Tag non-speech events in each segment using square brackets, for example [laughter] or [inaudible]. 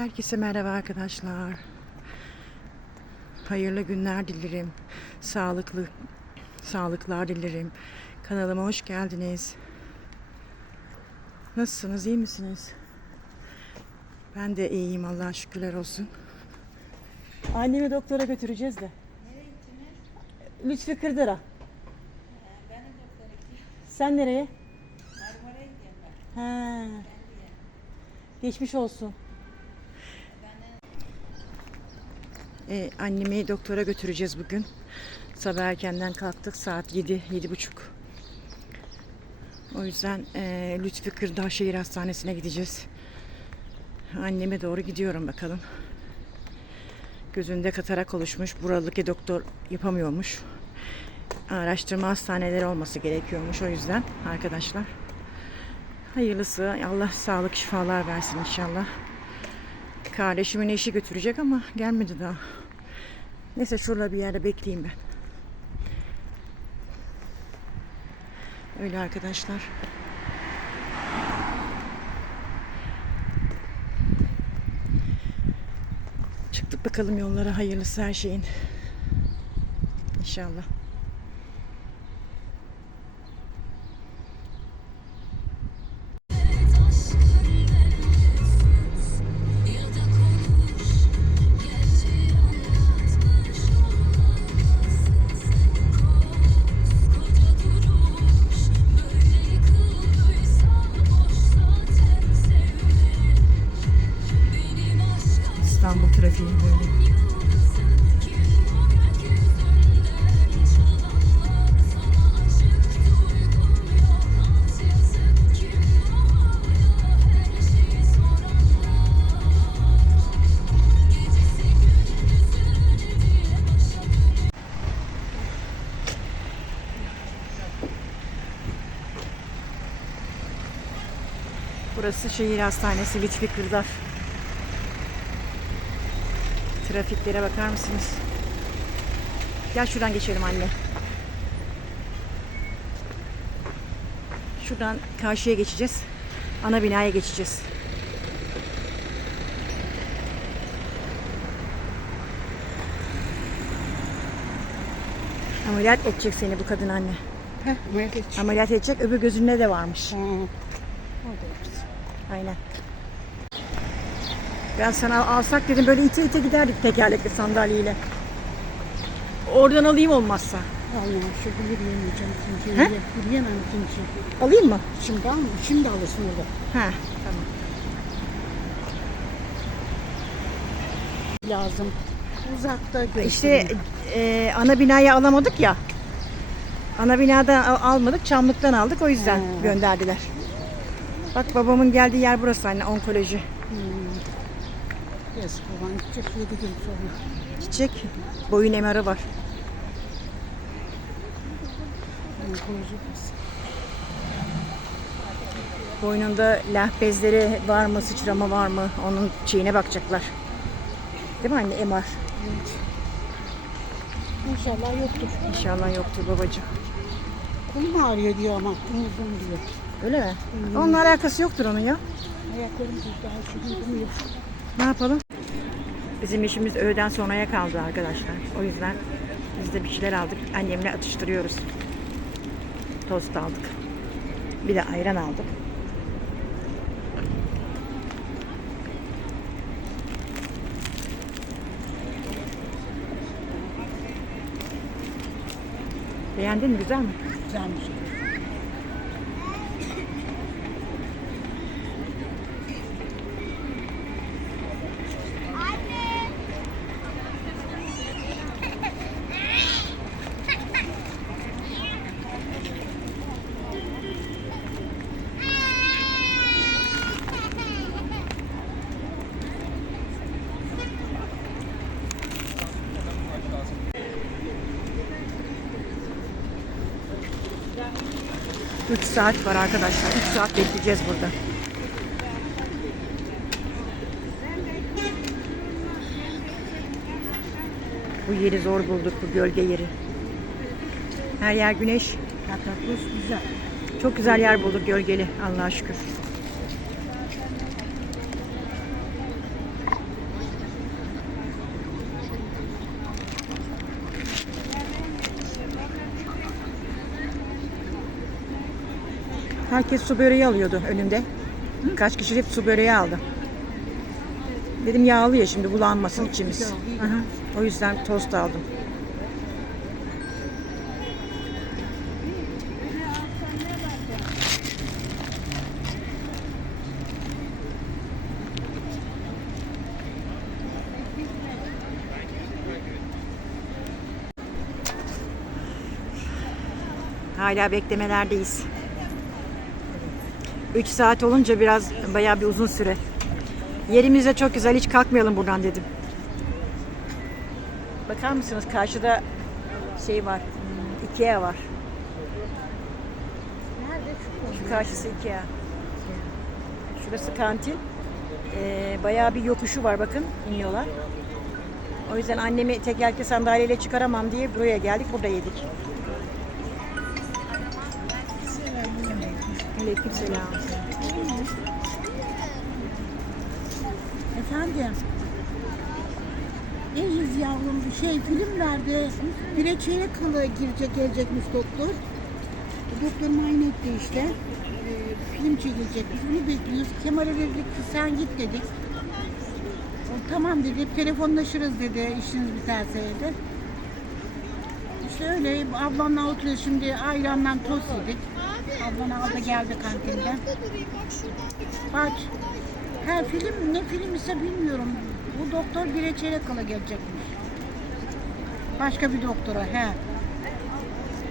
Herkese merhaba arkadaşlar. Hayırlı günler dilerim. Sağlıklı sağlıklar dilerim. Kanalıma hoş geldiniz. Nasılsınız? iyi misiniz? Ben de iyiyim Allah'a şükürler olsun. Annemi doktora götüreceğiz de. Lütfi Kırdır'a. Sen nereye? He. Geçmiş olsun. Ee, annemi doktora götüreceğiz bugün. Sabah erkenden kalktık. Saat 7, yedi buçuk. O yüzden e, Lütfi Kırdağ Şehir Hastanesi'ne gideceğiz. Anneme doğru gidiyorum bakalım. Gözünde katarak oluşmuş. Buralık doktor yapamıyormuş. Araştırma hastaneleri olması gerekiyormuş o yüzden arkadaşlar. Hayırlısı. Allah sağlık şifalar versin inşallah. Kardeşimin eşi götürecek ama gelmedi daha. Neyse şurada bir yerde bekleyeyim ben. Öyle arkadaşlar. Çıktık bakalım yollara hayırlısı her şeyin. İnşallah. Burası şehir hastanesi Lütfi Kırdar. Trafiklere bakar mısınız? Gel şuradan geçelim anne. Şuradan karşıya geçeceğiz. Ana binaya geçeceğiz. Ameliyat edecek seni bu kadın anne. Heh, ameliyat et. Ameliyat edecek öbür gözünde de varmış. Ha. O da. Aynen. Ben sana alsak dedim böyle ite ite giderdik tekerlekli sandalyeyle. Oradan alayım olmazsa. Vallahi şu bir yemeyeceğim ikinci. He? Ye- Yiyemem ikinci. Alayım mı? Şimdi alma. Şimdi alırsın orada. He. Tamam. Lazım. Uzakta görsün. İşte e, ana binayı alamadık ya. Ana binadan al- almadık, Çamlık'tan aldık o yüzden He. gönderdiler. Bak babamın geldiği yer burası anne, onkoloji. Hmm. Yazık baban gidecek yedi gün sonra. Gidecek, boyun MR'ı var. Onkoloji kız. Boynunda lenf bezleri var mı, sıçrama var mı? Onun şeyine bakacaklar. Değil mi anne MR? Evet. İnşallah yoktur. İnşallah yoktur babacığım. Kolum ağrıyor diyor ama. Omuzum diyor. Öyle mi? Onunla alakası yoktur onun ya. Ayaklarım daha. Ne yapalım? Bizim işimiz öğleden sonraya kaldı arkadaşlar. O yüzden biz de bir şeyler aldık. Annemle atıştırıyoruz. Tost aldık. Bir de ayran aldık. Beğendin mi? Güzel mi? Güzelmiş. Üç saat var arkadaşlar. 3 saat bekleyeceğiz burada. Bu yeri zor bulduk, bu gölge yeri. Her yer güneş. Yataklıs güzel. Çok güzel yer bulduk gölgeli Allah'a şükür. Herkes su böreği alıyordu önünde. Kaç kişi hep su böreği aldı. Dedim yağlı ya şimdi bulanmasın içimiz. iyi. Hı hı. O yüzden tost aldım. Hala beklemelerdeyiz. 3 saat olunca biraz bayağı bir uzun süre. Yerimiz de çok güzel. Hiç kalkmayalım buradan dedim. Bakar mısınız? Karşıda şey var. hmm, Ikea var. Nerede şu Şu karşısı Ikea. Şurası kantin. Ee, bayağı bir yokuşu var bakın iniyorlar. O yüzden annemi tekerlekli sandalyeyle çıkaramam diye buraya geldik. Burada yedik. Aleykümselam. Efendim. İyiyiz yavrum. Şey filmlerde bire çeyrek kala girecek gelecekmiş doktor. Doktor muayene etti işte. Ee, film çekilecekmiş. Bunu bekliyoruz. Kemal'e dedik ki sen git dedik. O, tamam dedi. Telefonlaşırız dedi. işiniz biterse dedi. İşte öyle ablamla oturuyoruz şimdi ayranla tost yedik. Ablan aldı geldi kantinden. Bak Ha film ne film ise bilmiyorum. Bu doktor bir çeyrek kala gelecekmiş. Başka bir doktora he.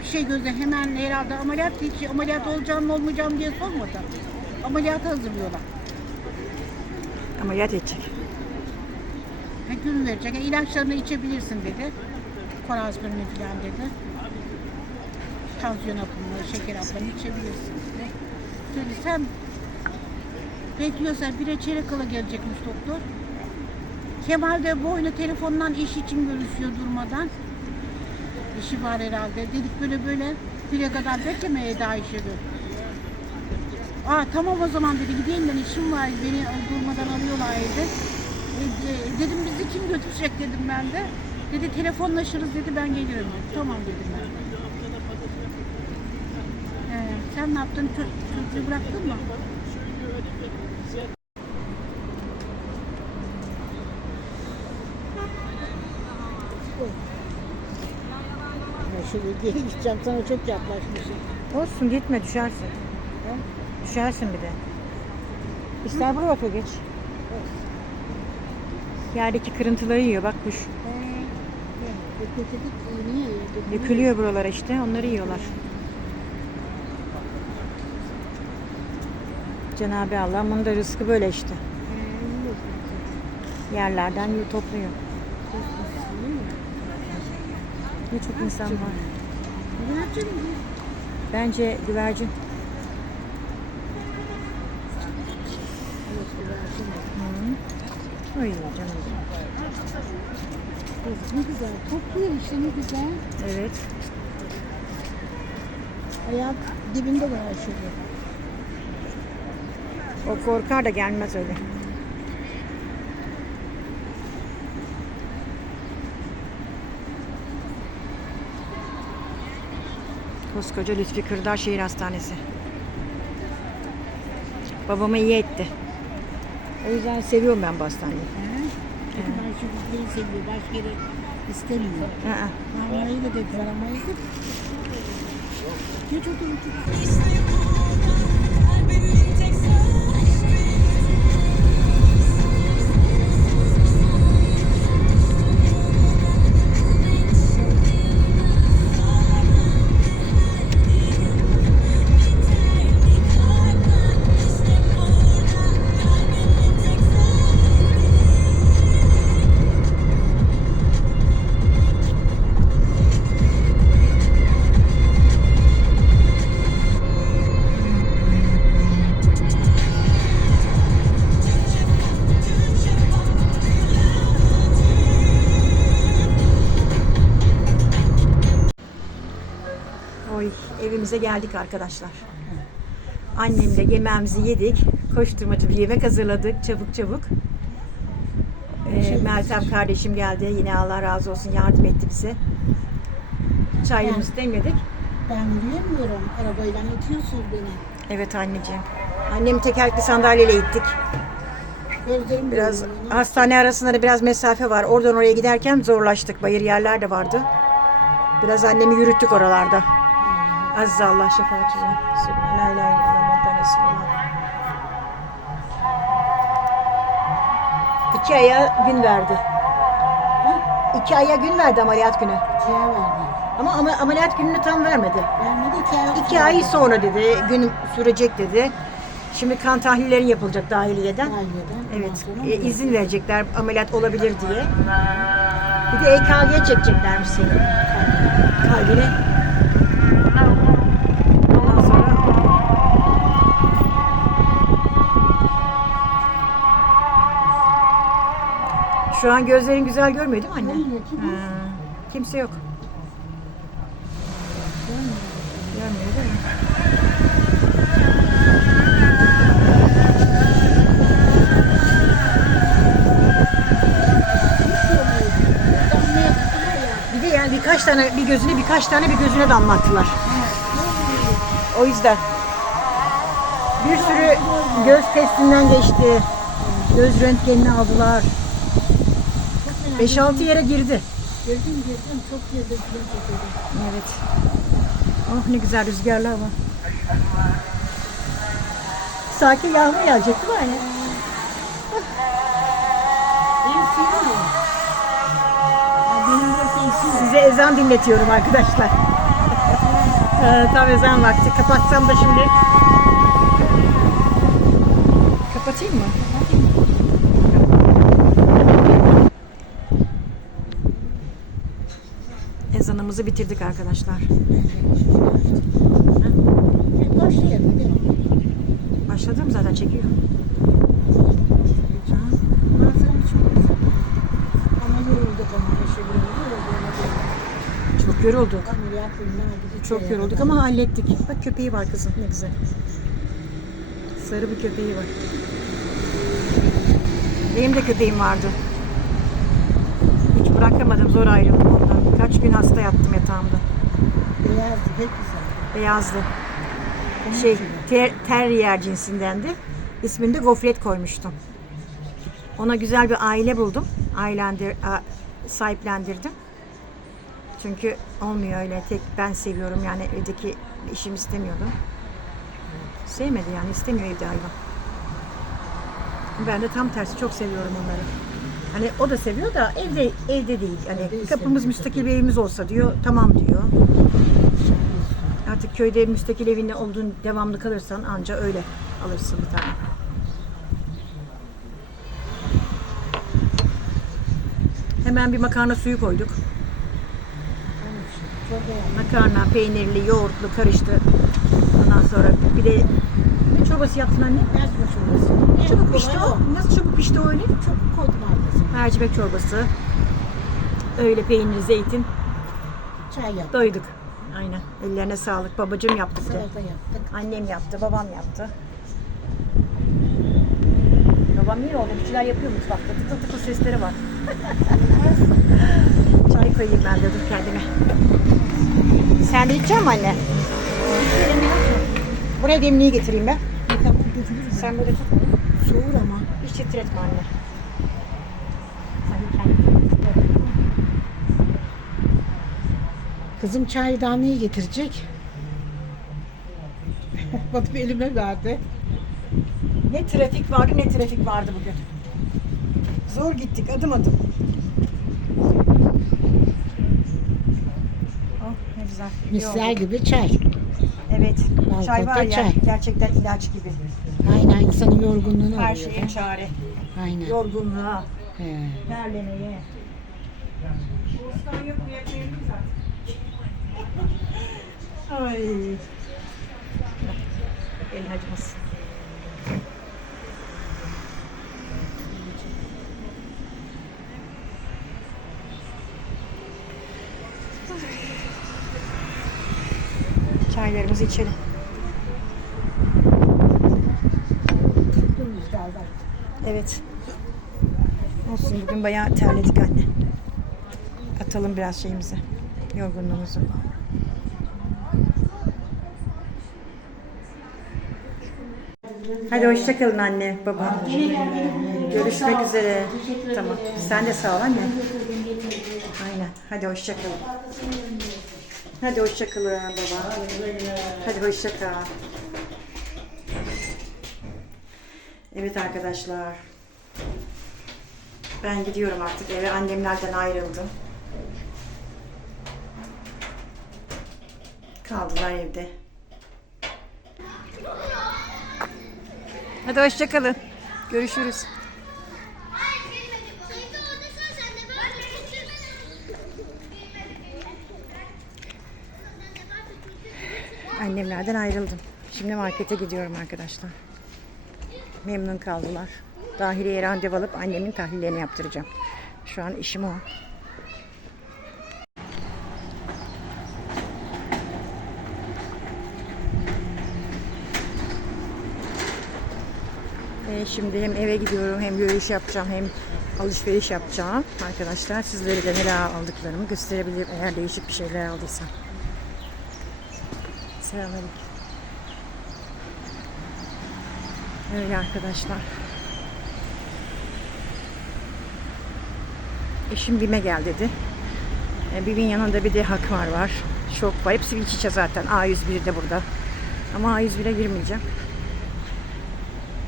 Bir şey gözle hemen herhalde ameliyat hiç ameliyat olacağım mı olmayacağım diye sormadı. Ameliyata hazırlıyorlar. Ameliyat edecek. Ha, gün verecek. Ha, ilaçlarını içebilirsin dedi. Korazbirini falan dedi. Tansiyon hapını, şeker hapını içebilirsin dedi. Dedi sen bekliyorsan bir çeyrek kala gelecekmiş doktor. Kemal de boyuna telefondan iş için görüşüyor durmadan. İşi var herhalde. Dedik böyle böyle bire kadar beklemeye Eda işedi. Aa tamam o zaman dedi gideyim ben işim var beni durmadan arıyorlar evde. E, e, dedim bizi kim götürecek dedim ben de. Dedi telefonlaşırız dedi ben gelirim. Tamam dedim ben. Ee, sen ne yaptın? Çocuğu bıraktın mı? Şöyle geri gideceğim sana çok yaklaşmışım. Olsun gitme düşersin. Düşersin bir de. İster buraya otur geç. Yerdeki kırıntıları yiyor bak kuş. Dökülüyor buralara işte onları yiyorlar. Cenab-ı Allah bunun da rızkı böyle işte. Yerlerden topluyor. Ne çok insan var. Bence güvercin. Hı. Ay canım. Ne güzel. Topluyor işte ne güzel. Evet. Ayak dibinde var şurada. O korkar da gelmez öyle. Koskoca Lütfi Kırdar Şehir Hastanesi. Babama iyi etti. O yüzden seviyorum ben bu hastaneyi. Çünkü ben bizleri seviyor. Başka yeri istemiyor. Aa, Marmara'yı da dediler ama. Geç geldik arkadaşlar. Annemle yemeğimizi yedik. Koşturmacı bir yemek hazırladık çabuk çabuk. Ee, Meltem kardeşim geldi. Yine Allah razı olsun yardım etti bize. Çayımızı demledik. Ben yürüyemiyorum. Arabayla itiyorsun beni. Evet anneciğim. Annemi tekerlekli sandalyeyle. Gözlerim Biraz hastane arasında da biraz mesafe var. Oradan oraya giderken zorlaştık. Bayır yerler de vardı. Biraz annemi yürüttük oralarda. Aziz Allah şefaat üzere. Sübhane la ilahe illallah Resulullah. İki aya gün verdi. İki aya gün verdi ameliyat günü. İki ay verdi. Ama, ama ameliyat gününü tam vermedi. Vermedi iki ay. İki ay sonra dedi, gün sürecek dedi. Şimdi kan tahlillerin yapılacak dahiliyeden. Aileden. Evet, e, izin verecekler ameliyat olabilir diye. Bir de EKG çekeceklermiş seni. Kalbine. Şu an gözlerin güzel görmüyor değil mi anne? Görmüyor, kim Ha, kimse yok. Görmüyor değil mi? Bir de yani birkaç tane bir gözüne birkaç tane bir gözüne damlattılar. O yüzden. Bir sürü göz testinden geçti. Göz röntgenini aldılar. Çok merak 5-6 yere girdi. Girdim girdim çok girdim film çekildim. Evet. Oh ne güzel rüzgarlar var. Sakin yağmur gelecek değil mi anne? Size ezan dinletiyorum arkadaşlar. [laughs] Ee, Tam ezan vakti. Kapatsam da şimdi. Kapatayım mı? Ezanımızı bitirdik arkadaşlar. Başladım zaten çekiyor. Çok yorulduk. Çok yorulduk. Ama hallettik. Bak köpeği var kızım ne güzel. Sarı bir köpeği var. Benim de köpeğim vardı. Hiç bırakamadım zor ayrıldım ondan. Kaç gün hasta yattım yatağımda. Beyazdı pek güzel. Beyazdı. Şey ter, terrier cinsindendi. İsmini de gofret koymuştum. Ona güzel bir aile buldum. Ailendir, a- sahiplendirdim. Çünkü olmuyor öyle. Tek ben seviyorum yani evdeki işim istemiyordu. Sevmedi yani istemiyor evde hayvan. Ben de tam tersi çok seviyorum onları. Hani o da seviyor da evde evde değil. Hani Evde kapımız istemiyor. müstakil bir evimiz olsa diyor. Tamam diyor. Artık köyde müstakil evinde olduğun devamlı kalırsan anca öyle alırsın bir tane. Hemen bir makarna suyu koyduk. Çok beğendim. Makarna, peynirli, yoğurtlu karıştı. Ondan sonra bir de ne çorbası yaptın anne? Mercimek çorbası. Çabuk pişti kolay o. Nasıl çabuk pişti o öyle? Çok koydum. Mercimek çorbası. Öyle peynir, zeytin. Çay yaptık. Doyduk. Aynen. Ellerine sağlık. Babacım yaptı bir de. Salata yaptık. Annem yaptı, babam yaptı. Babam iyi oldu. Bir şeyler yapıyor mutfakta. Tıkıl tıkıl sesleri var. [laughs] Çay koyayım ben dedim kendime. Sen de içecek misin anne? Buraya demliği getireyim ben. Sen böyle tut. Soğur ama. Hiç titretme anne. Kızım çaydanlığı getirecek. [laughs] Batıp elime verdi. Ne trafik vardı ne trafik vardı bugün. Zor gittik adım adım. Oh ne güzel. Misler gibi çay. Evet. Balkonda Çay var ya çay. gerçekten ilaç gibi. Aynen insanın yorgunluğunu Her şeye da. çare. Aynen. Yorgunluğa, He. terlemeye. Bostan yok mu yakmayalım zaten. [laughs] Ay. Elin acımasın. Çaylarımızı içelim. Bu rüzgarda. Evet. Olsun bugün bayağı terledik anne. Atalım biraz şeyimizi. Yorgunluğumuzu. Hadi hoşçakalın anne, baba. Görüşmek üzere. Tamam. Sen de sağ ol anne. Aynen. Hadi hoşçakalın. Hadi hoşçakalın baba. Hadi hoşçakal. Evet arkadaşlar. Ben gidiyorum artık eve. Annemlerden ayrıldım. Kaldılar evde. Hadi hoşçakalın. Görüşürüz. Annemlerden ayrıldım. Şimdi markete gidiyorum arkadaşlar. Memnun kaldılar. Dahiliye randevu alıp annemin tahlillerini yaptıracağım. Şu an işim o. Ve şimdi hem eve gidiyorum hem yürüyüş yapacağım hem alışveriş yapacağım. Arkadaşlar sizlere de neler aldıklarımı gösterebilirim eğer değişik bir şeyler aldıysam. Selamünaleyküm. Öyle arkadaşlar. Eşim BİM'e gel dedi. E, BİM'in yanında bir de hak var var. Şok var. Hepsi iç içe zaten. A101 de burada. Ama A101'e girmeyeceğim.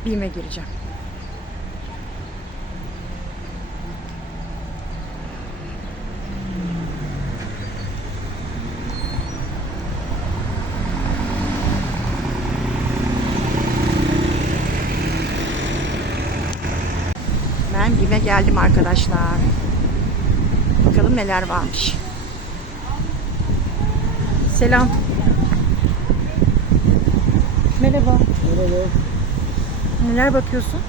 BİM'e gireceğim. Ben BİM'e geldim arkadaşlar. Bakalım neler varmış. Selam. Merhaba. Merhaba. Neler bakıyorsun?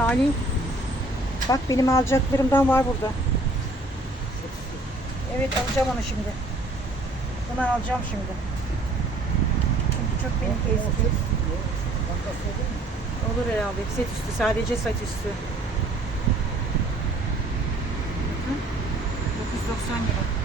Salih. Bak benim alacaklarımdan var burada. Evet alacağım onu şimdi. Bunu alacağım şimdi. Çünkü çok benim keyifli. Olur herhalde. Set üstü. Sadece saç üstü. Bakın. 990 lira.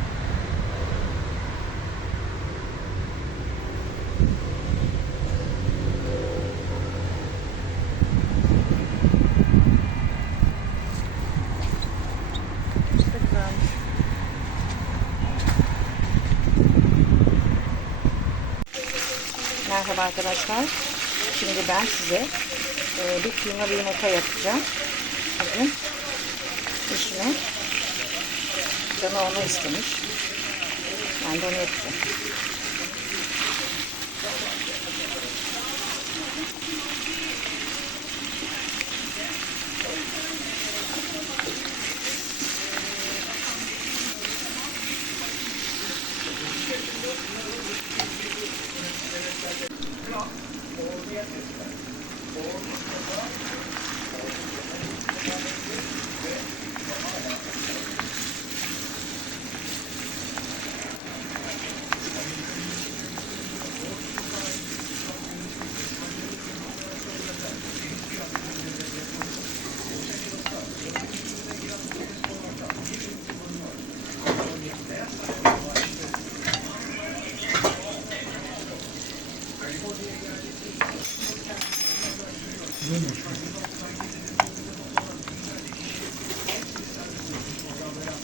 Merhaba arkadaşlar. Şimdi ben size e, bir kıyma bir yumurta yapacağım. Bugün eşime canı onu istemiş. Ben de onu yapacağım. こういうですか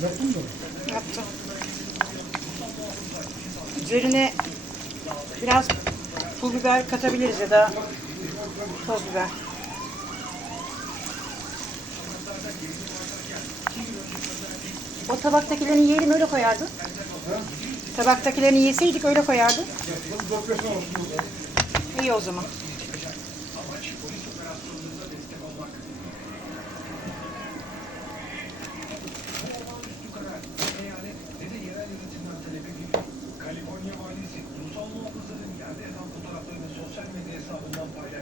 Yaptın mı? Yaptım. Üzerine biraz pul biber katabiliriz ya da toz biber. O tabaktakilerini yiyelim öyle koyardın. Tabaktakilerini yeseydik öyle koyardın. İyi o zaman.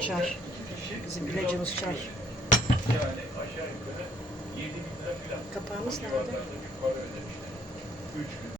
çay. Bizim ilacımız çay. Yani aşağı yukarı 7 bin lira filan. Kapağımız nerede?